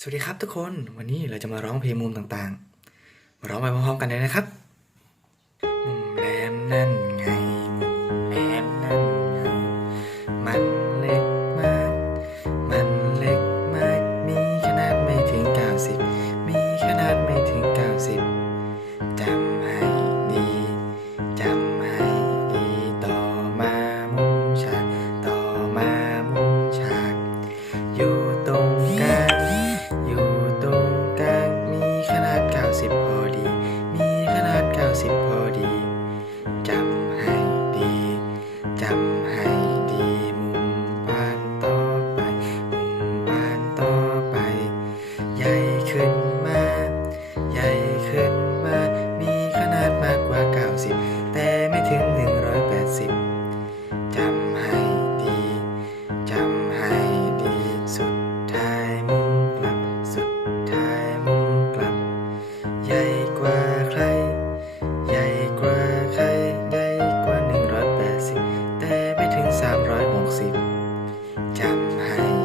สวัสดีครับทุกคนวันนี้เราจะมาร้องเพลงมุมต่างๆ มาร้องไปพร้อมๆกันเลยนะครับ มุมแหลมนั่นไง มุมแหลมนั่นไง มันเล็กมากมันำให้ดีมุมบานต่อไปมุมบานต่อไป ใหญ่ขึ้นมา ใหญ่ขึ้นมา มีขนาดมากกว่า 90 แต่ไม่ถึง 180จำให้ดีจำให้ดีสุดท้ายมุมกลับ สุดท้ายมุมกลับ ใหญ่กว่าใคร กว่